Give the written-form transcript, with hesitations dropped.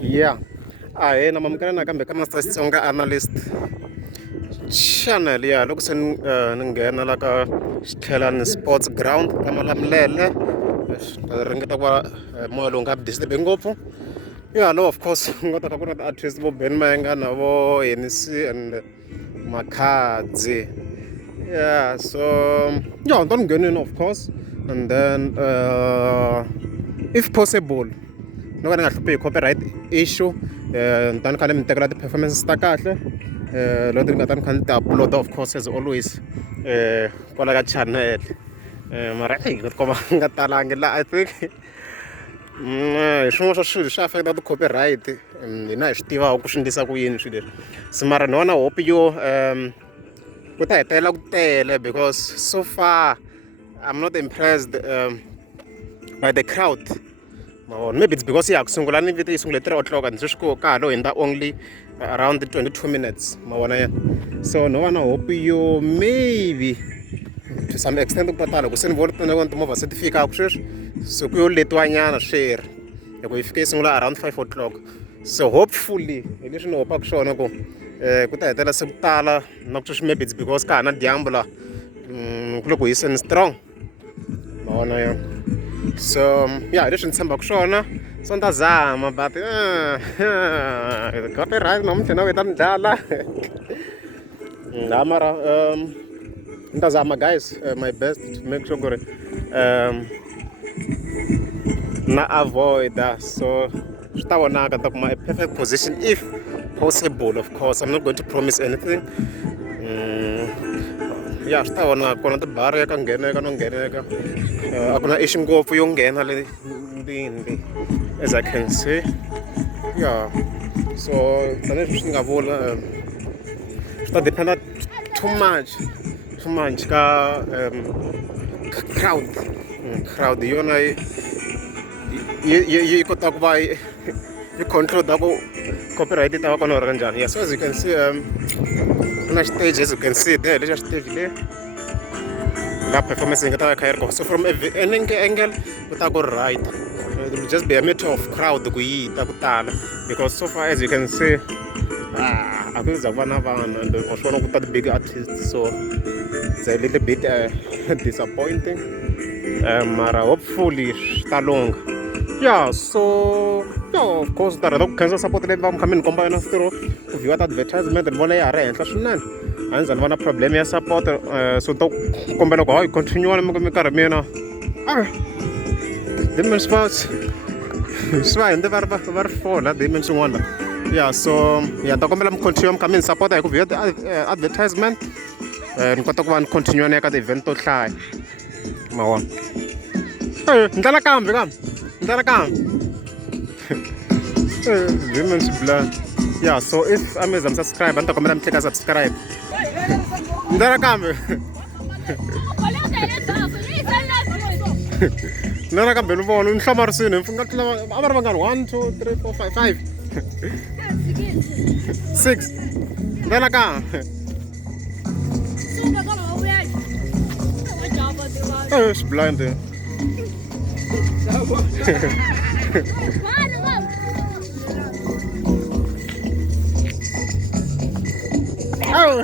Yeah. Na mamukela nakambe kama Xitsonga analyst channel ya loko se ni nghena la ka Xitlhelani sports ground ka Malamulele ringeta ku va moya lowu nga disturbe ngopfu. Yeah, no, of course ku nga ta ku ri na artist vo Mayengani na vo Henny C and Makhadzi. Yeah, so yeah, don't get in, of course, and then if possible no ka ni nga hluphi copyright issue ni ta ni kha ni mi tekela ti-performances ta kahle loko ni nga ta ni kha ni ti-upload of course as always kwala ka channel mara ni tikomba nga talangi la I think hi swin'wana swa swilo swi affecta ti-copyright hina hi swi tivaka ku swi endlisa ku yini swilo leswi se mara ni vona hope yo ku ta hetelela ku tele because so far I'm not impressed by the crowd. Maybe it's because ya kusungula ni vito yi sungule 3 o'clock and swi ku ka lo hinda only around 22 minutes mavona ya so no vana hope yo maybe to some extent ku patala ku se ni vona timovha se ti fikaka sweswi so ku yo letiwa nyana sweri loko yi fike yi sungula around 5 o'clock so hopefully hi leswi ni hopaka swona ku ku ta hetela se ku tala na ku sweswi maybe it's because ka ha na dyambu la ku loko hi hiseni strong mavona ya so yeah leswi ni tshembaka swona so ni ta zama but copyright namuntlha na wena ni dlala mara ni ta zama guys my best to make sure ku ri na avoid so swi ta vonaka ta kuma a perfect position if possible. Of course I'm not going to promise anything. Yeah, swi ta vonaka kona tibari ya ka ngheneka no ngheneka a ku na issue ngopfu yo nghena le ndini as I can say. Yeah, so tanihileswi swi nga vula swi ta dependa too much ka crowd yona yi kota ku va yi control ta ku copyright ta va kona ri njhani. Yeah, so as you can see na stage as you can see there leswi stage le la performance yi nga ta va kha yi ri kona so from any angle ku ta ku right it will just be a matter of crowd ku yi ta ku tala because so far as you can see a ku za ku va na vana and wa swona ku ta ti-big artists so it's a little bit disappointing mara hopefully swi ta lunga. Yeah, so yeah, of course ta rhandza ku khensa support leyi va mi kha mi ni komba yona switirho ku viewa ti-advertisement ni vona ya ha ri henhla swinene a ni za ni va na problem ya support so to kombela ku hayi continue mi karhi mina dimen swi va hinde va ri fola dimen swin'wana yeah so ya ta kombela mi continue mi kha mi ni support hi ku viewa ti-advertisement ni kota ku va ni continue na eka ti-event to hlaya mawona ndlela kambe ndlela kambe dimen swi bla yeah so if ameza mi subscribe a ni ta kombela mi tleka subscribe ndlela kambe ndlela kambe ni vona ni hlamarisini nga tlula a va ri vangani 1 2 3 4 5 6 ndlela kambe swi blind oh